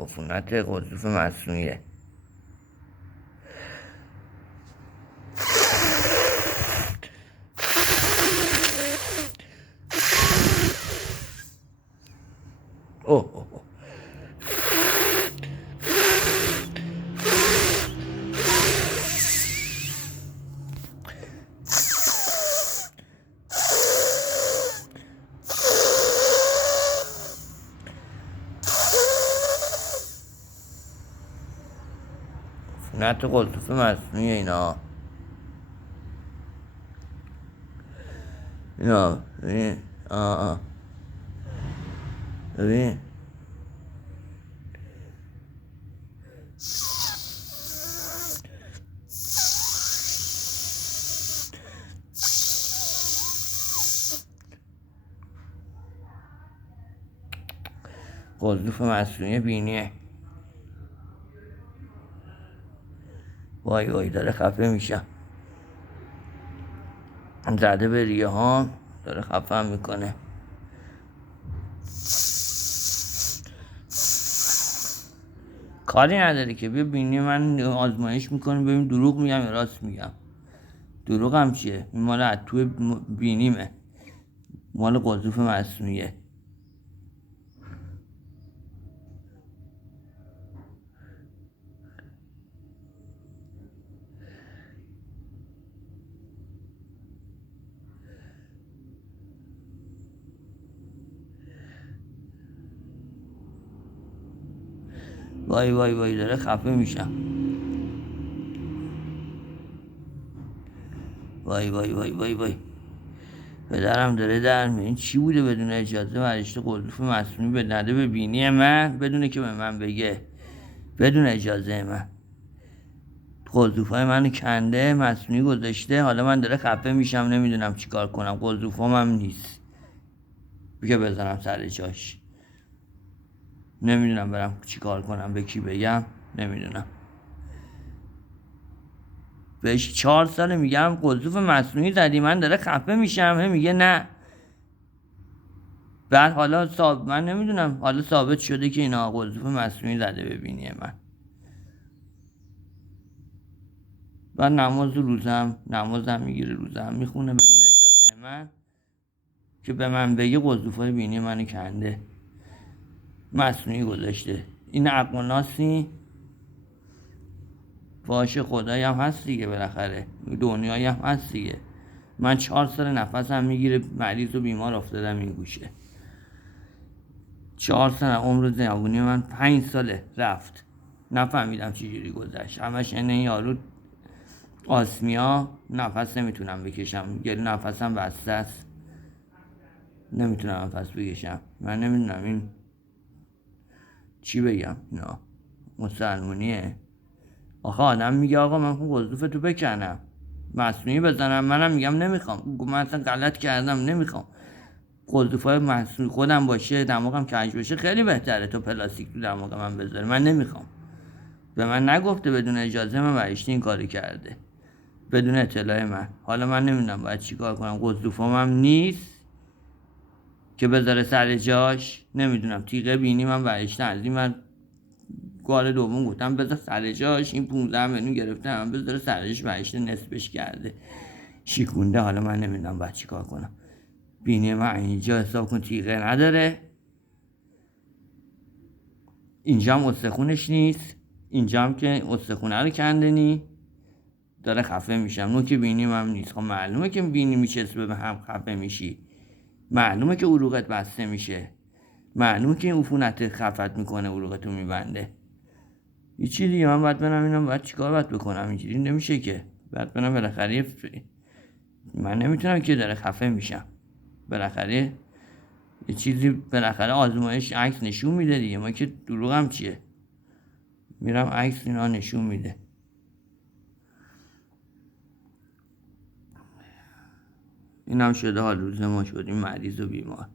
عفونت قضیف مصنوعیه. اوه عفونت قضیف مصنوعیه اینا ببین. ببین قضیف مصنوعی بینیه. وای داره خفه میشه، زده به ریه ها، داره خفه هم میکنه. کاری نداره که بیا بینی من آزمایش میکنه ببین دروغ میگم یا راست میگم. دروغ هم چیه؟ این مال از توی بینیمه، مال قضیف مصنوعیه. وای داره خفه میشم. وای پدرم داره در این چی بوده بدون اجازه ورشته قضیف مصنوعی به نده به بینی من بدونه که به من بگه، بدون اجازه من قضیفای منو کنده، مصنوعی گذاشته. حالا من داره خفه میشم، نمیدونم چیکار کنم. قضیفام هم نیست بگه بزنم سر جاش، نمیدونم برم چیکار کنم، به کی بگم نمیدونم. بهش 4 ساله میگم قضیف مصنوعی زدی، من داره خفه میشم، میگه نه. بعد حالا من نمیدونم، حالا ثابت شده که اینا قضیف مصنوعی زده ببینی من. بعد نمازم میگیره، روزم میخونه بدون اجازه من که به من بگه قضیفای بینی منو کنده، مصنوعی گذاشته. این عقل و ناسی باشه، خدایی هم هست دیگه، بالاخره دنیایی هم هست دیگه. من 4 سال نفسم میگیره، مریض و بیمار افتادم این گوشه. 4 سال عمر جوانی من 5 ساله رفت، نفهمیدم چجوری گذشت. همش این یارو آسمیا، نفس نمیتونم بکشم، گلو نفسم بسته است، نمیتونم نفس بکشم. من نمیدونم این چی بگم، اینا مسلمونیه. آخه آدم میگه آقا من قضیفتو بکنم مصنوعی بزنم، منم میگم نمیخوام، من اصلا غلط کردم نمیخوام. قضیفای مصنوعی خودم باشه، دماغم کج باشه خیلی بهتره تو پلاستیک تو دماغ من بذاره. من نمیخوام، به من نگفته، بدون اجازه من برشته این کاری کرده، بدون اطلاع من. حالا من نمیدونم باید چیکار کنم، قضیفام هم نیست که بذاره سر جاش، نمیدونم. تیغه بینی من برشته از این من گال دوم گفتم بذار سر جاش، این 15 میلیون گرفتم بذار سر جاش، برشته نصفش کرده شیکونده. حالا من نمیدونم باید چیکار کنم. بینی من اینجا حساب کن تیغه نداره، اینجا هم استخونش نیست، اینجا هم که استخونه رو کندنی، داره خفه میشم. نوک بینی من نیست. خب معلومه که بینی میچسبه به هم خفه میشی. معلومه که عروقت بسته میشه، معلومه که این عفونت خفت میکنه، عروقتو میبنده. هیچی دیگه. من باید برم اینم باید چیکار باید بکنم؟ اینجوری نمیشه که. باید برم بالاخره من نمیتونم که داره خفه میشم. بالاخره یه چیزی بالاخره آزمایش عکس نشون میده دیگه. ما که دروغم چیه؟ میرم عکس اینا نشون میده. اینم شده حال روز ما شدیم مریض و بیمار.